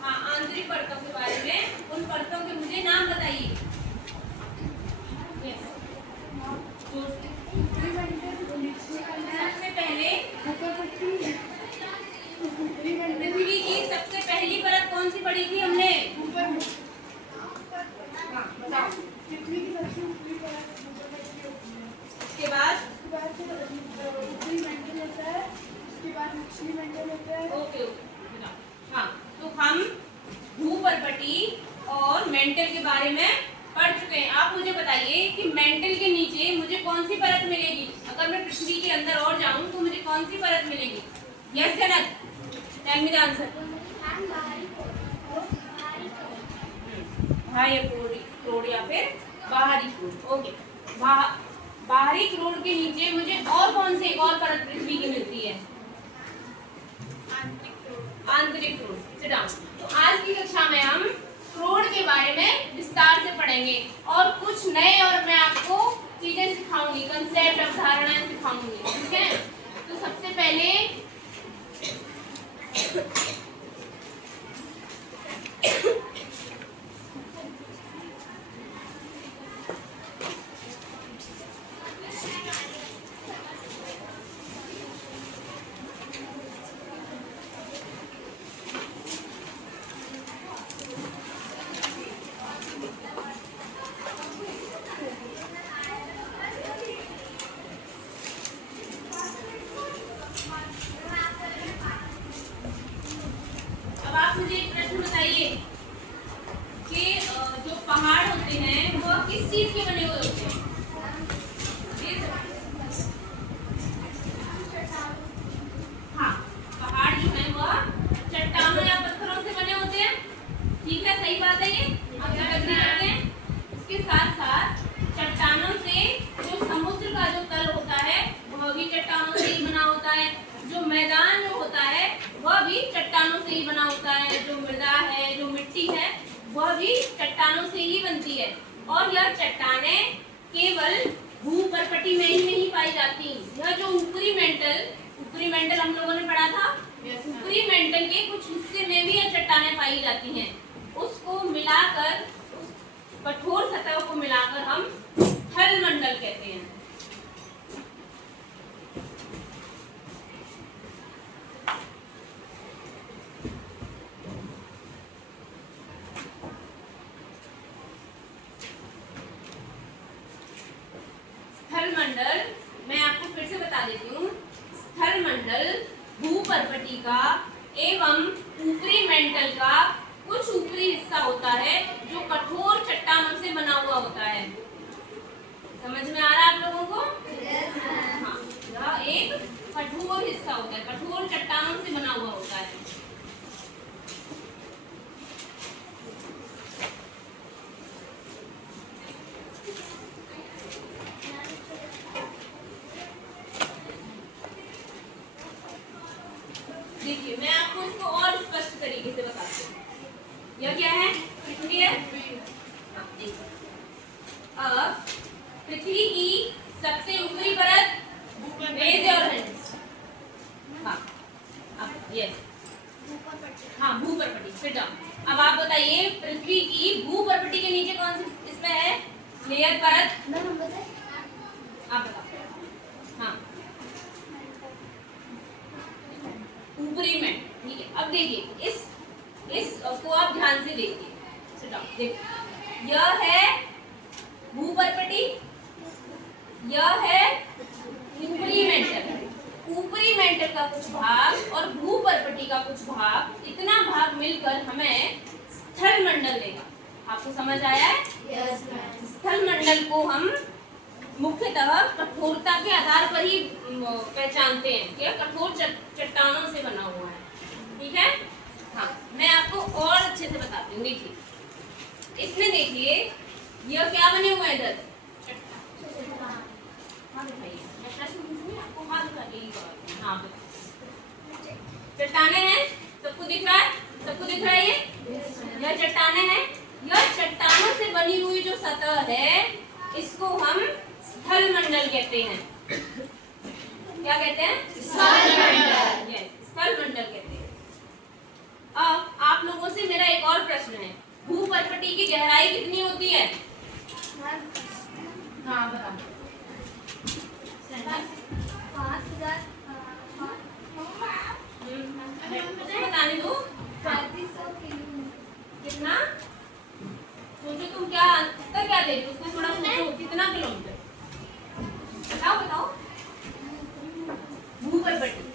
हाँ, आंतरिक परतों के बारे में, उन परतों के मुझे नाम बताइए। सबसे पहले पृथ्वी की सबसे पहली परत कौन सी पढ़ी थी हमने? हाँ, बताओ। पृथ्वी की सबसे ऊपरी परत उसके बाद ऊपरी मंडल होता है, उसके बाद निचली मंडल होता है। ओके ओके, हाँ, तो हम भूपर्पटी और मेंटल के बारे में पढ़ चुके हैं। आप मुझे बताइए कि मेंटल के नीचे मुझे कौन सी परत मिलेगी? अगर मैं पृथ्वी के अंदर और जाऊं तो मुझे कौन सी परत मिलेगी? यस या no? Tell me the answer. बाह्य क्रोड या फिर बाहरी क्रोड। ओके, बाहरी क्रोड के नीचे मुझे और कौन सी एक और परत पृथ्वी की मिलती है? आंतरिक क्रोड। Sit down. तो आज की कक्षा में हम क्रोड के बारे में विस्तार से पढ़ेंगे और कुछ नए और मैं आपको चीजें सिखाऊंगी, कंसेप्ट, अवधारणाएं सिखाऊंगी। ठीक है? तो सबसे पहले मुझे एक प्रश्न बताइए कि जो पहाड़ होते हैं वह किस चीज के बने हुए होते हैं? हाँ, पहाड़ जो है वह चट्टानों या पत्थरों से बने होते हैं। ठीक है, सही बात है ये, आप सब एग्री करते हैं? इसके साथ साथ चट्टानों से जो समुद्र का जो तल होता है वह भी चट्टानों से ही बना होता है। जो मैदान जो होता है वह भी चट्टानों से ही बना होता है। जो मृदा है, जो मिट्टी है, वह भी चट्टानों से ही बनती है। और यह चट्टानें केवल भूपर्पटी में ही नहीं पाई जाती। यह जो ऊपरी मेंटल हम लोगों ने पढ़ा था, ऊपरी मेंटल के कुछ हिस्से में भी यह चट्टानें पाई जाती हैं। उसको मिलाकर, उस कठोर सतह को मिलाकर हम स्थल मंडल कहते हैं। स्थलमंडल, मैं आपको फिर से बता देती हूँ, स्थलमंडल भूपर्पटी का एवं ऊपरी मेंटल का कुछ ऊपरी हिस्सा होता है जो कठोर चट्टानों से बना हुआ होता है। समझ में आ रहा है आप लोगों को? हाँ, यह एक कठोर हिस्सा होता है, कठोर चट्टानों से बना हुआ होता है। देखिए, मैं आपको इसको और स्पष्ट तरीके से बताती हूँ। यह क्या है? पृथ्वी है। अब पृथ्वी की सबसे ऊपरी परत रेज और हैंड्स। हाँ, यस, हाँ, भूपर्पटी। फिर डाउन। अब आप बताइए, पृथ्वी की भूपर्पटी के नीचे कौन सी इसमें है लेयर परत? आप बताओ। हाँ, ऊपरी में। ठीक है, अब देखिए इस को आप ध्यान से देखिए। देखिए, यह है भूपर्पटी, यह है ऊपरी मेंटल। ऊपरी मेंटल का कुछ भाग और भूपर्पटी का कुछ भाग, इतना भाग मिलकर हमें स्थल मंडल देगा। आपको समझ आया है? यस। स्थल मंडल को हम मुख्यतः कठोरता के आधार पर ही पहचानते हैं कि कठोर चट्टानों से बना हुआ है। ठीक है? हाँ, मैं आपको और अच्छे से बताती हूँ। देखिए, इसमें देखिए यह क्या बने हुए हैं इधर? हाँ, चट्टाने हैं। सबको दिख रहा है? सबको दिख रहा है? यह चट्टाने हैं। यह चट्टानों से बनी हुई जो सतह है, इसको हम स्थल मंडल कहते हैं। क्या कहते हैं? स्थलमंडल। यस, स्थलमंडल कहते हैं। अब आप लोगों से मेरा एक और प्रश्न है, भूपर्पटी की गहराई कितनी होती है? हाँ बताओ। 5000 बताने दो। 3500 किलोमीटर। कितना? सोचो तुम क्या उत्तर क्या दे रही हो, उसमें थोड़ा सोचो कितना किलोमीटर? बताओ बताओ। भूपर्पटी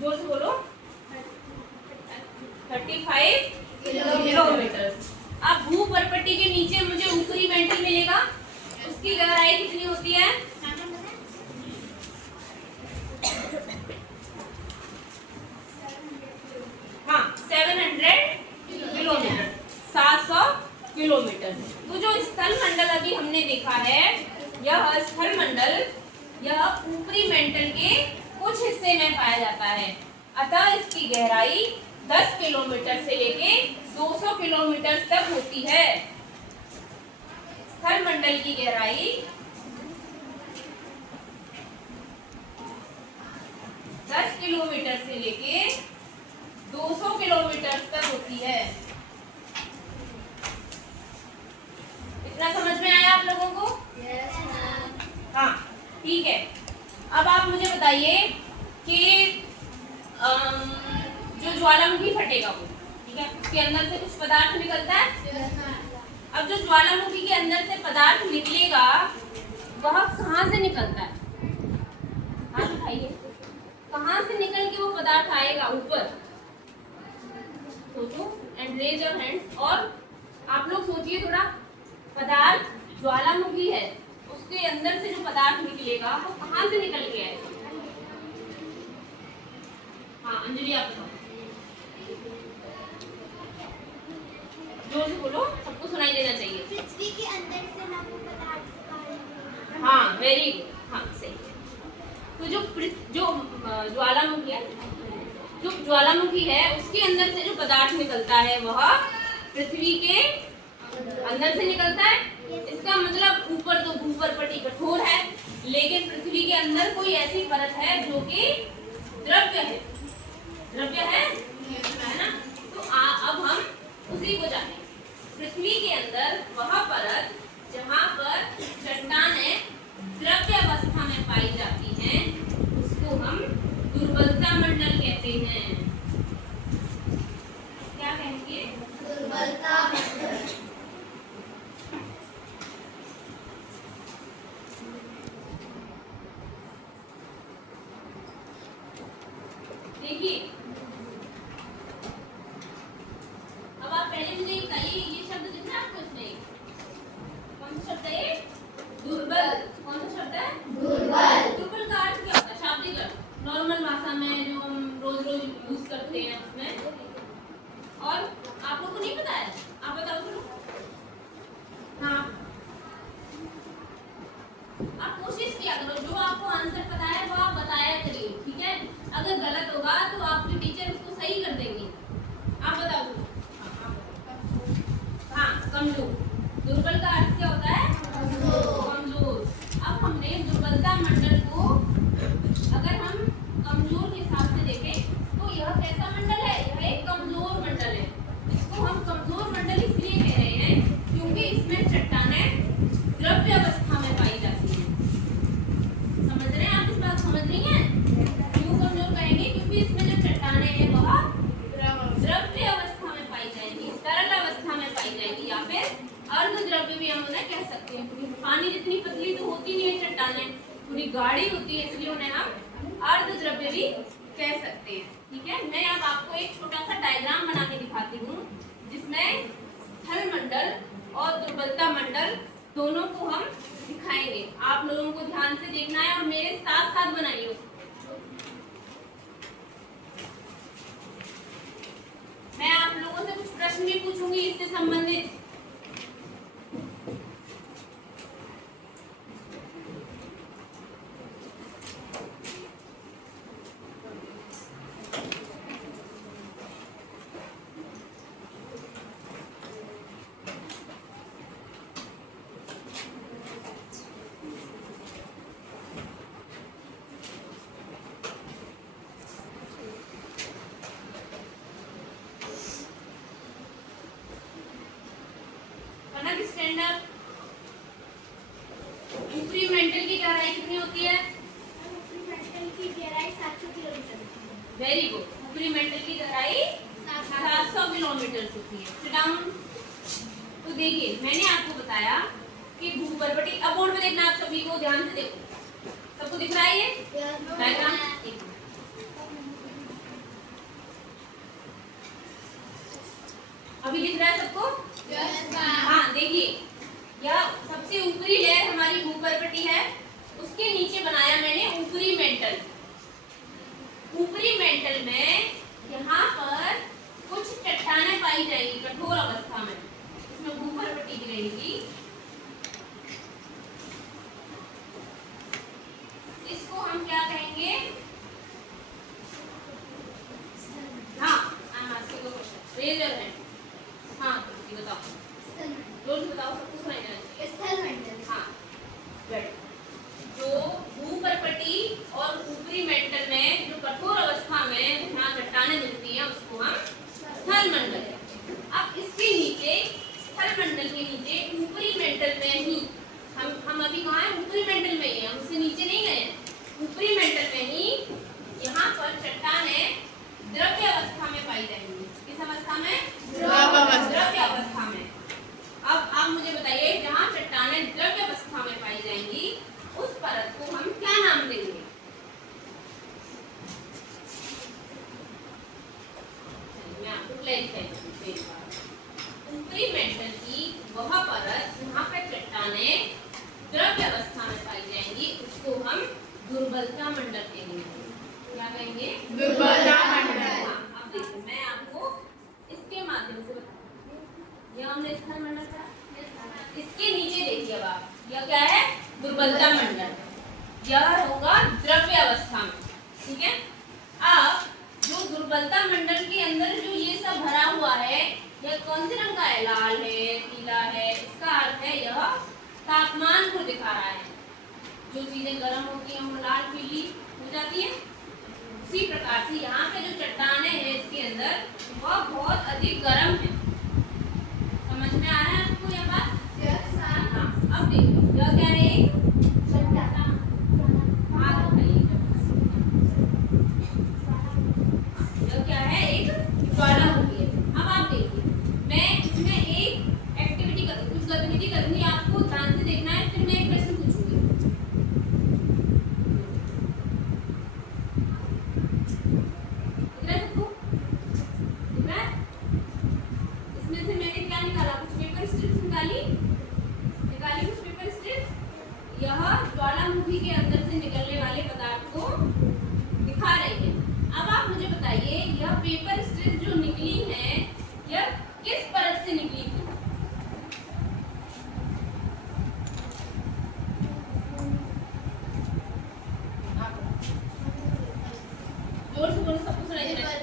जोर से बोलो। 35 किलोमीटर। अब भूपर्पटी के नीचे मुझे ऊपरी मेंटल मिलेगा, उसकी गहराई कितनी होती है? हाँ 700 किलोमीटर, 700 किलोमीटर। तो जो स्थल मंडल अभी हमने देखा है, यह स्थल मंडल यह ऊपरी मेंटल के कुछ हिस्से में पाया जाता है, अतः इसकी गहराई 10 किलोमीटर से लेके 200 किलोमीटर तक होती है। स्थल मंडल की गहराई 10 किलोमीटर से लेके 200 किलोमीटर तक होती है। इतना समझ में आया आप लोगों को? हाँ ठीक है। अब आप मुझे बताइए कि जो ज्वालामुखी फटेगा वो, ठीक है, उसके अंदर से कुछ पदार्थ निकलता है। अब जो ज्वालामुखी के अंदर से पदार्थ निकलेगा वह कहाँ से निकलता है? हाँ बताइए, कहाँ से निकल के वो पदार्थ आएगा ऊपर? सोचो एंड रेज योर हैंड्स। और आप लोग सोचिए थोड़ा, पदार्थ ज्वालामुखी है, उसके अंदर से जो पदार्थ निकलेगा वो कहाँ से निकल के आएगा? हाँ अंजलि आप बताओ, जोर से बोलो, सबको सुनाई देना चाहिए। पृथ्वी के अंदर से ना वो पदार्थ। हाँ वेरी गुड, हाँ सही। तो जो ज्वालामुखी है, जो ज्वालामुखी है उसके अंदर से जो पदार्थ निकलता है वह पृथ्वी के अंदर से निकलता है। इसका मतलब ऊपर तो भूपर्पटी कठोर है, लेकिन पृथ्वी के अंदर कोई ऐसी परत है जो कि द्रव्य है। द्रव्य है ना? तो अब हम उसी को जानें। पृथ्वी के अंदर वह परत जहाँ पर चट्टानें द्रव्य अवस्था में पाई जाती हैं उसको हम दुर्बलता मंडल कहते हैं। क्या कहेंगे? दुर्बलता मंडल। देखिए, अब आप पहले मुझे बताइए, ये शब्द दिख रहा है आपको इसमें? कौन सा शब्द है? दुर्बल। कौन सा शब्द है? दुर्बल। दुर्बल का अर्थ क्या होता है? शाब्दिक अर्थ नॉर्मल भाषा में जो हम रोज रोज यूज करते हैं उसमें। और आप लोग को नहीं पता है? आप बताओ चलो। हाँ आप कोशिश किया करो, जो आपको आंसर पता है वो आप बताया करिए, ठीक है? अगर गलत होगा तो आपके टीचर उसको सही कर देंगे। आप बताओ। हाँ कमजोर। दुर्बल का अर्थ क्या होता है? कमजोर। अब हमने दुर्बलता मंडल को अगर हम कमजोर के हिसाब से देखें तो यह कैसा मंडल है? यह एक कमजोर मंडल है। इसको हम कमजोर मंडल इसलिए कह रहे हैं क्योंकि इसमें चट्टानें द्रव्य अवस्था में पाई जाती हैं। समझ रहे हैं आप? इस बात समझ रही हैं? क्यों कमजोर कहेंगे? क्योंकि इसमें जो चट्टानें हैं वह द्रव्य अवस्था में पाई जाएगी, तरल अवस्था में पाई जाएगी, या फिर अर्ध द्रव्य भी हम उन्हें कह सकते हैं। क्योंकि पानी जितनी पतली तो होती नहीं है चट्टानें, पूरी गाढ़ी होती है, इसलिए उन्हें हम अर्ध द्रव्य भी कह सकते हैं। ठीक है, मैं अब आपको एक छोटा सा डायग्राम बना के दिखाती हूँ जिसमें स्थल मंडल और दुर्बलता मंडल दोनों को हम दिखाएंगे। आप लोगों को ध्यान से देखना है और मेरे साथ साथ बनाइए उसको। मैं आप लोगों से कुछ प्रश्न भी पूछूंगी इससे संबंधित। Everyone stand up. ऊपरी मेंटल की गहराई कितनी होती है? ऊपरी मेंटल की गहराई 700 किलोमीटर। Very good. ऊपरी मेंटल की गहराई 700 किलोमीटर होती है। Sit down. तो देखिए मैंने आपको बताया कि भूपर्वती, अब बोर्ड में देखना, आप सभी को ध्यान से देखो, सबको दिख रहा है ये डायग्राम? अभी दिख रहा है सबको? हाँ देखिए, यह सबसे ऊपरी लेयर हमारी भूपर्वती है, उसके नीचे बनाया मैंने ऊपरी मेंटल। ऊपरी मेंटल में यहाँ पर कुछ चट्टानें पाई जाएंगी कठोर अवस्था में, इसमें भूपर्वती की रहेगी। इसको हम क्या कहेंगे? हाँ, रेज योर हैंड। हाँ बताओ, जोर से बताओ, सबको सुनाई देना। स्थल मेंटल। हाँ वेरी। जो भूपर्वती और ऊपरी मेंटल में जो कठोर अवस्था में जहाँ चट्टानें मिलती हैं उसको हम स्थल मंडल। अब इसके नीचे, स्थल मंडल के नीचे ऊपरी मेंटल में ही हम अभी कहाँ हैं? ऊपरी मेंटल में ही हैं, हम उससे नीचे नहीं गए। ऊपरी मेंटल में ही यहाँ पर चट्टानें द्रव्य अवस्था में पाई जाएंगी। किस अवस्था में? द्रव्य अवस्था में। अब आप मुझे बताइए, जहाँ चट्टानें द्रव्य अवस्था में पाई जाएंगी उस परत को हम क्या नाम देंगे? मैं आपको क्लैरिफाई करूंगी। ऊपरी मेंटल की वह परत जहाँ पर चट्टानें द्रव्य अवस्था में पाई जाएंगी उसको हम दुर्बलता मंडल कहेंगे। क्या कहेंगे? दुर्बलता मंडल। हाँ, अब देखिए मैं आपको इसके माध्यम से बताऊंगी। यह हमने स्थल मंडल था, इसके नीचे देखिए अब आप, यह क्या है? दुर्बलता मंडल। यह होगा द्रव्य अवस्था में, ठीक है। अब जो दुर्बलता मंडल के अंदर जो ये सब भरा हुआ है, यह कौन से रंग का है? लाल है, पीला है। इसका अर्थ है यह तापमान को दिखा रहा है। जो चीजें गर्म होती हैं वो लाल पीली हो जाती है। उसी प्रकार से यहाँ पे जो चट्टानें हैं इसके अंदर वह बहुत अधिक गर्म है। समझ में आ रहा है आपको यह बात? हाँ, अब देखो यह क्या है? यह क्या है? एक ज्वालामुखी है। अब आप देखिए, मैं इसमें एक एक्टिविटी करूँगी, कुछ गतिविधि करूँगी, आपको ध्यान से देखना है, फिर मैं एक प्रश्न पूछूंगी। इसमें से मैंने क्या निकाला? कुछ पेपर स्ट्रिप्स निकाली कुछ पेपर स्ट्रिप्स। यह ज्वालामुखी के अंदर से निकलने वाले पदार्थ को दिखा रही है। अब आप मुझे बताइए, यह पेपर स्ट्रिप जो निकली है यह किस परत से निकली थी? जोर से बोलो, सबको सुनाई दे रहा है।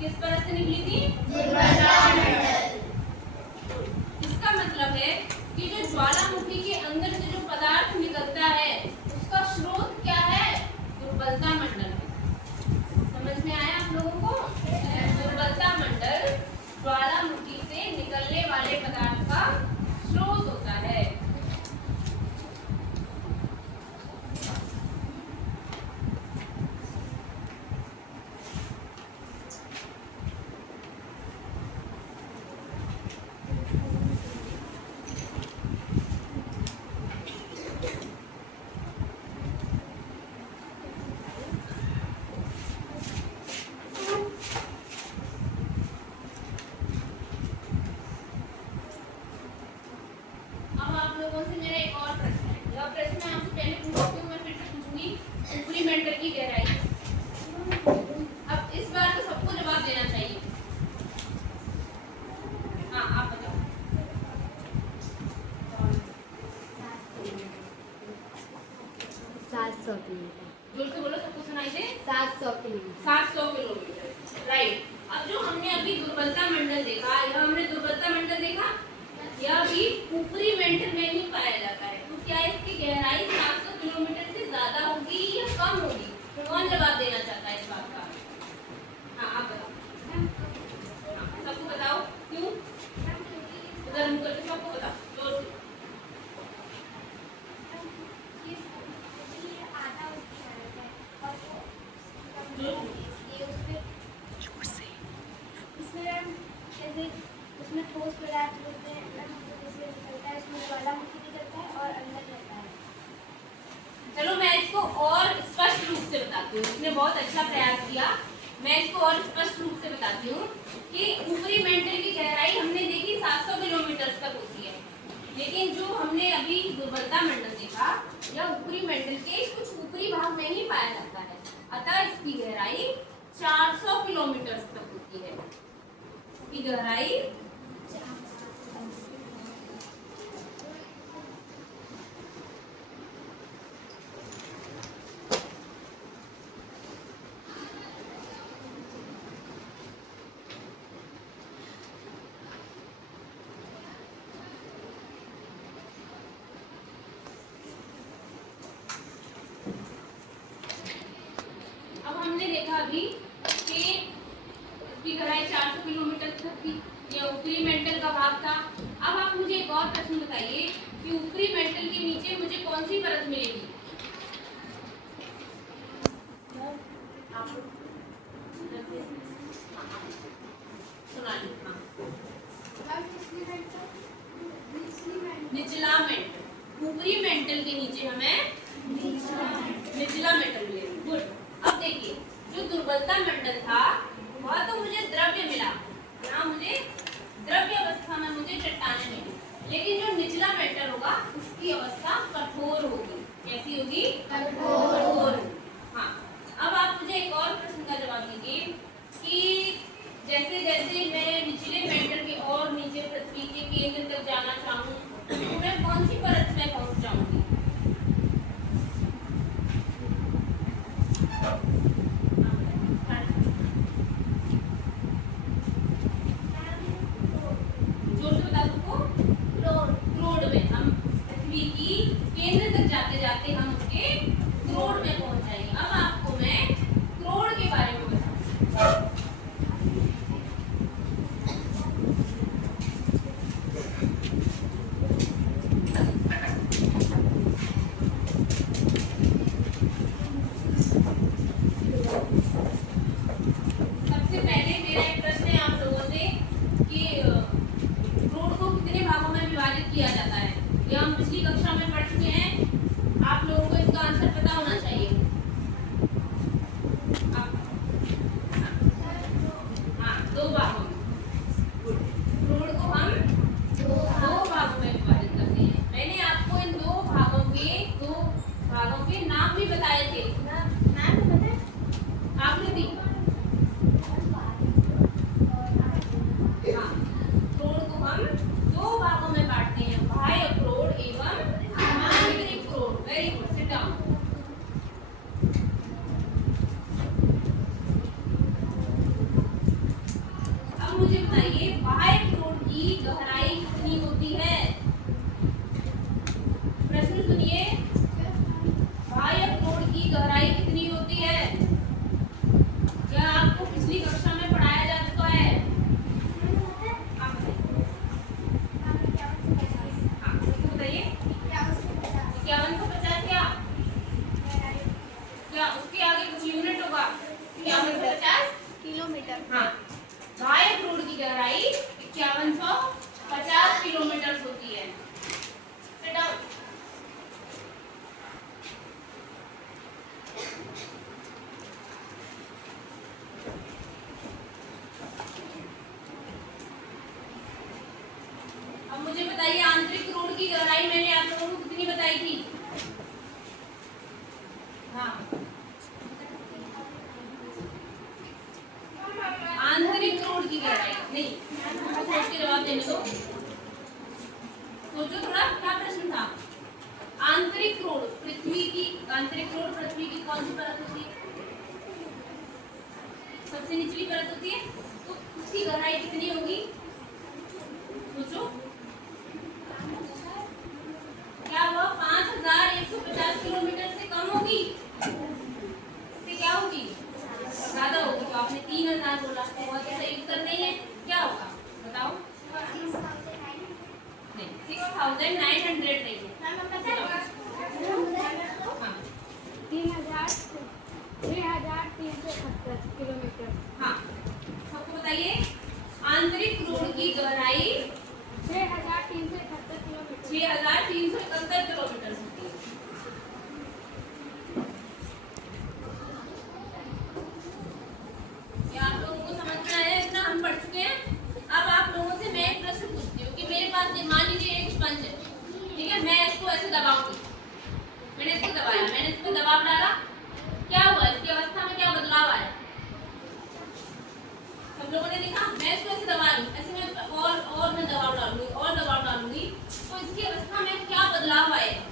किस परत से निकली थी? इसका मतलब है कि जो ज्वालामुखी के अंदर से जो पदार्थ निकलता है उसका स्रोत क्या है? दुर्बलता मंडल। समझ में आया आप लोगों को? दुर्बलता मंडल ज्वालामुखी से निकलने वाले पदार्थ का स्रोत होता है। अब आप लोगों से मेरा एक और प्रश्न है। यह प्रश्न मैं आपसे पहले पूछ चुकी हूँ, मैं फिर से पूछूंगी। ऊपरी मेंटल की गहराई। अब इस बार तो सबको जवाब देना चाहिए। हाँ आप बताओ। 700 किलोमीटर। जोर से बोलो, सबको सुनाई दे। 700 किलोमीटर। 700 kilometre, right. अब जो हमने अभी दुर्बलता मंडल देखा, यह हमने दुर्बलता मंडल देखा, यह भी ऊपरी मेंटल में ही पाया जाता है। तो क्या इसकी गहराई 700 किलोमीटर से ज्यादा होगी या कम होगी? कौन जवाब देना चाहता है इस बात का? हाँ आप बताओ। उसमें ठोस पदार्थ होते हैं, जैसे निकलता है, उसमें ज्वालामुखी निकलता है और अंदर रहता है। चलो मैं इसको और स्पष्ट रूप से बताती हूँ। इसने बहुत अच्छा प्रयास किया। मैं इसको और स्पष्ट रूप से बताती हूँ कि ऊपरी मेंटल की गहराई हमने देखी 700 किलोमीटर तक होती है, लेकिन जो हमने अभी दुर्बलता मंडल देखा यह ऊपरी मेंटल के कुछ ऊपरी भाग में ही पाया जाता है। अतः इसकी गहराई 400 किलोमीटर तक होती है। इसकी गहराई अभी कि इसकी गहराई 400 किलोमीटर तक थी। ये ऊपरी मेंटल का भाग था। अब आप मुझे एक और प्रश्न बताइए कि ऊपरी मेंटल के नीचे मुझे कौन सी परत मिलेगी? निचला मेंटल। ऊपरी मेंटल के नीचे हमें निचला मेंटल मिलेगा। गुड। अब देखिए जो दुर्बलता मंडल था वह तो मुझे द्रव्य मिला, यहाँ मुझे द्रव्य अवस्था में मुझे चट्टानें मिली, लेकिन जो निचला मेंटल होगा उसकी अवस्था कठोर होगी। कैसी होगी? कठोर। हाँ। अब आप मुझे एक और प्रश्न का जवाब दीजिए कि जैसे जैसे मैं निचले मेंटल के और नीचे पृथ्वी के केंद्र तक जाना चाहूँ तो मैं कौन सी परत में पहुँच जाऊँगी? जाते जाते हम उसके क्रोड़ में पहुंच जाएंगे। अब आपको मैं क्रोड़ के बारे में बताऊंगी। सबसे पहले मेरा एक प्रश्न है आप लोगों से कि क्रोड़ को कितने भागों में विभाजित किया जाता है? यह हम पिछली कक्षा में पढ़ चुके हैं। आप लोगों को इसका आंसर पता होना चाहिए। हाँ, 2 भागों में। क्रोड़ को हम 2 भागों में विभाजित करते हैं। मैंने आपको इन 2 भागों के नाम भी बताए थे। नाम तो पता है? आकृति। हाँ, क्रोड़ को हम 2 भागों में बांटते हैं, बाह्य क्रोड़ एवं आंतरिक क्रोड़। Very good. Sit down. अब मुझे बताइए बाह्य क्रोड़ की गहराई कितनी होती है? प्रश्न सुनिए। बाह्य क्रोड़ की गहराई कितनी होती है? यह आपको पिछली कक्षा में पढ़ाया जा चुका है। बताइए 5150। क्या उसके आगे कुछ यूनिट होगा? 5150 किलोमीटर। हाँ, बाह्य क्रोड़ की गहराई 5150 किलोमीटर होती है। Sit down. अब मुझे बताइए आंतरिक क्रोड़ की गहराई मैंने आप लोगों को कितनी बताई थी? हाँ, आंतरिक क्रोड़ की गहराई नहीं, सोच के जवाब देने दो। सोचो थोड़ा, क्या प्रश्न था? आंतरिक क्रोड़ पृथ्वी की कौन सी परत होती है? सबसे निचली परत होती है। तो उसकी गहराई कितनी होगी? सोचो। क्या वह 5150 किलोमीटर से कम होगी? इससे क्या होगी? ज्यादा होगी। तो आपने 3000 बोला, बहुत सही उत्तर नहीं है। क्या होगा बताओ? नहीं, 6900 नहीं है। हाँ, 3370 किलोमीटर। हाँ, सबको बताइए आंतरिक क्रोड़ की गहराई मैंने इसको दबाया, मैंने इस पे दबाव डाला, क्या हुआ, इसकी अवस्था में क्या बदलाव आया? सब लोगों ने देखा। मैं इसको ऐसे दबा लूं, ऐसे मैं इस पे और मैं दबाव डालूंगी और दबाव डालूंगी, तो इसकी अवस्था में क्या बदलाव आएगा?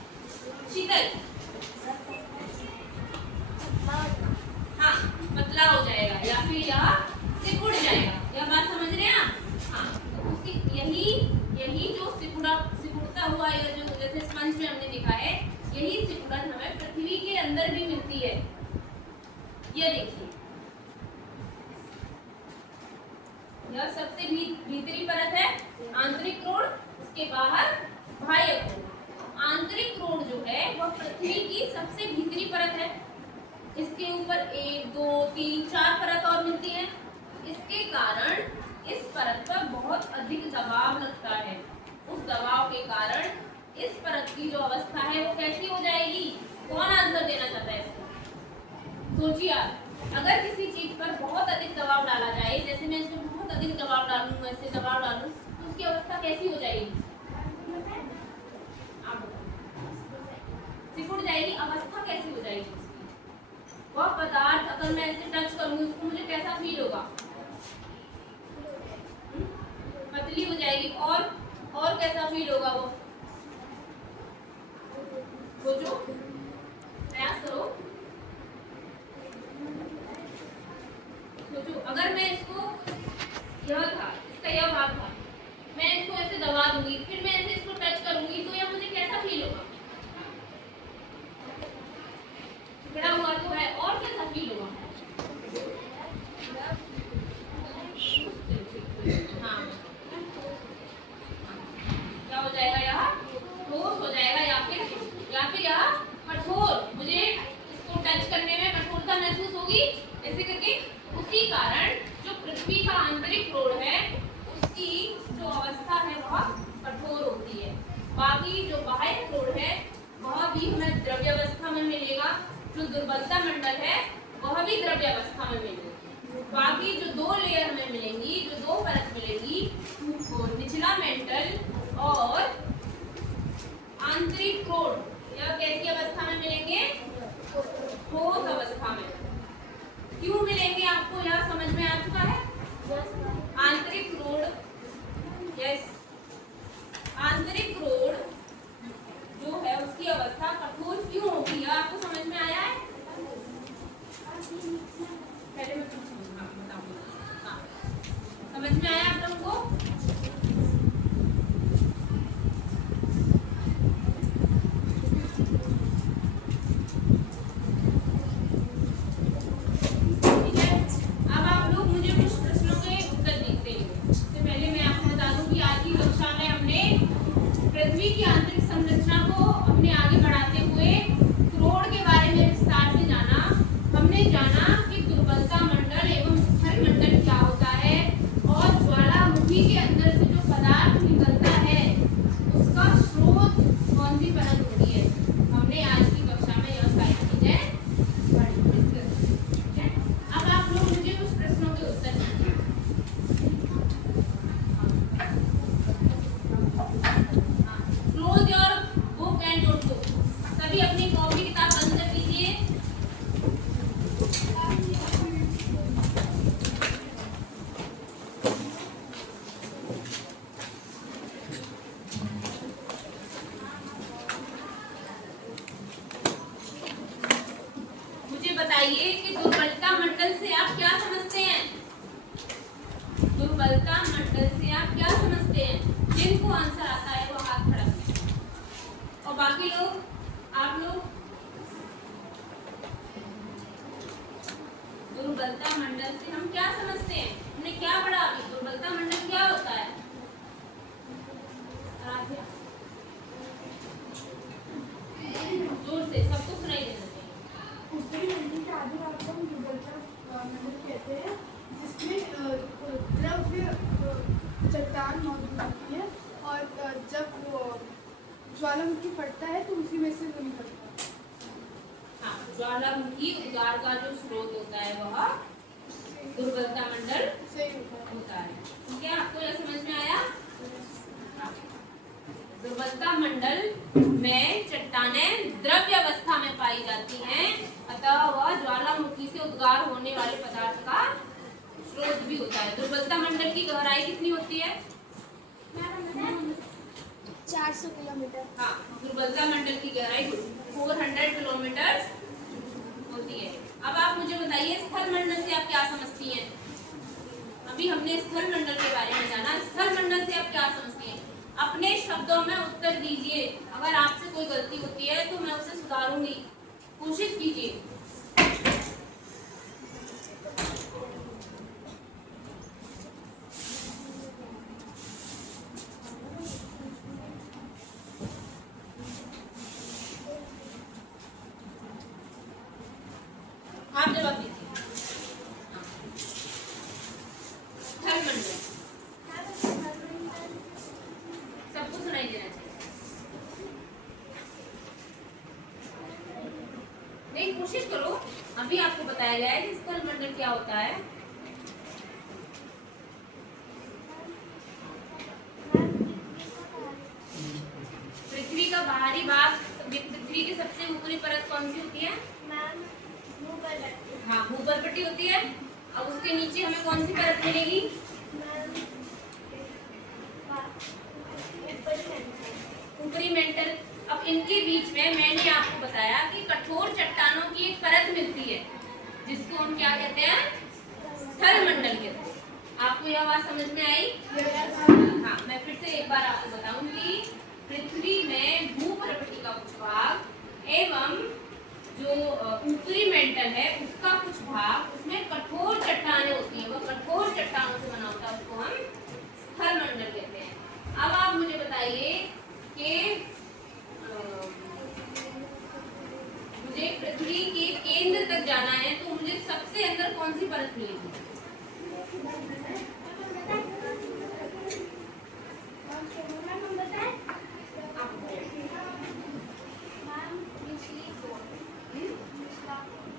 शीतल, हाँ, पतला हो जाएगा या फिर यह सिकुड़ जाएगा। यह बात समझ रहे हैं आप? हाँ, तो उसी यही जो सिकुड़ता हुआ, यह जो जैसे स्पंज में हमने देखा है, यही सिकुड़न हमें पृथ्वी के अंदर भी मिलती है। यह देखिए, यह सबसे भीतरी परत है आंतरिक क्रोड़, उसके बाहर बाह्य क्रोड़। आंतरिक क्रोड़ जो है वह पृथ्वी की सबसे भीतरी परत है। इसके ऊपर 1 2 3 4 परत और मिलती है। इसके कारण इस परत पर बहुत अधिक दबाव लगता है। उस दबाव के कारण इस परत की जो अवस्था है वो कैसी हो जाएगी? कौन आंसर देना चाहता है इसको? सोचिए आप, अगर किसी चीज पर बहुत अधिक दबाव डाला जाए, जैसे मैं इसमें बहुत अधिक दबाव डालूं, ऐसे दबाव डालूं, तो उसकी अवस्था कैसी हो जाएगी? आप बताओ। सिकुड़ जाएगी। अवस्था कैसी हो जाएगी उसकी? वह पदार्थ अगर मैं इसे टच करूंगी, उसको मुझे कैसा फील होगा? पतली हो जाएगी। और कैसा फील होगा वो? सोचो, प्रयास करो, सोचो। अगर मैं इसको, यह था, इसका यह भाग था, मैं इसको ऐसे दबा दूंगी, फिर मैं ऐसे इसको टच करूंगी, तो यह मुझे कैसा फील होगा? टुकड़ा हुआ तो है, और कैसा फील होगा? हाँ, क्या हो जाएगा? यह ठोस हो जाएगा या फिर यह कठोर। मुझे इसको टच करने में कठोरता महसूस होगी, ऐसे करके। उसी कारण जो पृथ्वी का आंतरिक क्रोड़ है, उसकी जो अवस्था है वह कठोर होती है। बाकी जो बाह्य क्रोड़ है वह भी हमें द्रव्यावस्था में मिलेगा। जो दुर्बलता मंडल है वह भी द्रव्यावस्था में मिलेगी। बाकी जो 2 लेयर हमें मिलेंगी, जो 2 परत मिलेंगी, वो निचला मेंटल और आंतरिक क्रोड़, यह कैसी अवस्था में मिलेंगे? ठोस अवस्था में। क्यों मिलेंगे? आपको यह समझ में आ चुका है? आंतरिक क्रोड़, यस, आंतरिक क्रोड़ जो है उसकी अवस्था कठोर क्यों होगी? यह आपको समझ में आया है? पहले मैं पूछूंगा, बताऊंगा। हाँ, समझ में आया आप लोगों को? पृथ्वी की आंतरिक संरचना को अपने आगे बढ़ाते हुए क्रोड़ के बारे में विस्तार से जाना। हमने जाना कि दुर्बलता मंडल एवं स्थल मंडल क्या होता है, और ज्वालामुखी के अंदर से जो पदार्थ निकलता है उसका स्रोत कौन सी परत होती है। हमने आज की कक्षा में यह सारी चीजें पढ़ी। अब आप लोग मुझे कुछ प्रश्नों के उत्तर दीजिए। सभी अपनी कॉपी किताब बंद कर दीजिए। मुझे बताइए कि दुर्बलता मंडल से आप क्या समझते हैं? दुर्बलता मंडल से आप क्या समझते हैं? जिनको आंसर आता है वो हाथ खड़ा करें, और बाकी लोग, आप लोग, दुर्बलता मंडल से हम क्या समझते हैं? हमने क्या पढ़ा अभी? दुर्बलता मंडल क्या होता है? जोर से सबको सुनाई देना चाहिए। उत्तरी मंडल के आधे भाग को हम दुर्बलता मंडल कहते हैं, जिसमें द्रव्य चट्टान मौजूद होती है, और जब वो ज्वालामुखी फटता है तो उसी में से वो निकलता है। हाँ, ज्वालामुखी उद्गार का जो स्रोत होता है वह दुर्बलता मंडल से होता है। ठीक है, आपको यह समझ में आया? दुर्बलता मंडल में चट्टानें द्रव्यावस्था में पाई जाती हैं, अतः वह ज्वालामुखी से उद्गार होने वाले पदार्थ का स्रोत भी होता है। दुर्बलता मंडल की गहराई कितनी होती है? 400 किलोमीटर। हाँ, दुर्बलता मंडल की गहराई 400 किलोमीटर होती है। अब आप मुझे बताइए स्थल मंडल से आप क्या समझती हैं? अभी हमने स्थल मंडल के बारे में जाना, स्थल मंडल से आप क्या समझती हैं? अपने शब्दों में उत्तर दीजिए। अगर आपसे कोई गलती होती है तो मैं उसे सुधारूंगी, कोशिश कीजिए। आप जवाब दीजिए। स्थल मंडल सबको सुनाई देना चाहिए। नहीं, कोशिश करो। अभी आपको बताया गया है कि स्थल मंडल क्या होता है। पृथ्वी का बाहरी भाग, पृथ्वी की सबसे ऊपरी परत कौन सी होती है? हाँ, भूपर्पट्टी होती है। अब उसके नीचे हमें कौन सी परत मिलेगी? ऊपरी मेंटल। अब इनके बीच में मैंने आपको बताया कि कठोर चट्टानों की एक परत मिलती है जिसको हम क्या कहते हैं? स्थल मंडल कहते हैं। आपको यह बात समझ में आई? हाँ, मैं फिर से एक बार आपको बताऊंगी। पृथ्वी में भूपर्पट्टी का कुछ भाग एवं जो ऊपरी मेंटल है उसका कुछ भाग, उसमें कठोर चट्टानें होती हैं, वो कठोर चट्टानों से बना होता है, उसको हम स्थल मंडल कहते हैं। अब आप मुझे बताइए कि मुझे पृथ्वी के केंद्र तक जाना है तो मुझे सबसे अंदर कौन सी परत मिलेगी?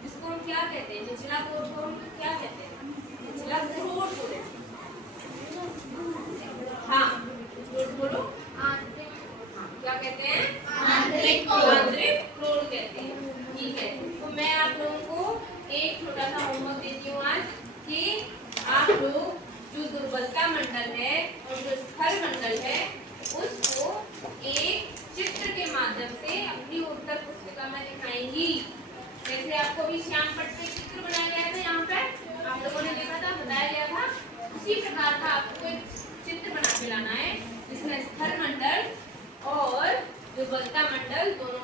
जिसको हम क्या कहते हैं? निचला कोट को हम क्या कहते हैं? निचला कोट बोलते हैं। हाँ, बोलो। क्या कहते हैं? आंतरिक क्रोध कहते हैं। ठीक है, तो मैं आप लोगों को एक छोटा सा होमवर्क देती हूँ आज कि आप लोग जो दुर्बलता मंडल है और जो स्थल मंडल है उसको एक चित्र के माध्यम से अपनी उत्तर पुस्तिका में दिखाएंगी। जैसे आपको अभी श्याम पट्ट पे चित्र बनाया गया था, यहाँ पे आप लोगों ने देखा था, बताया गया था, उसी प्रकार का आपको एक चित्र बना के लाना है जिसमें स्थल मंडल और दुर्बलता मंडल दोनों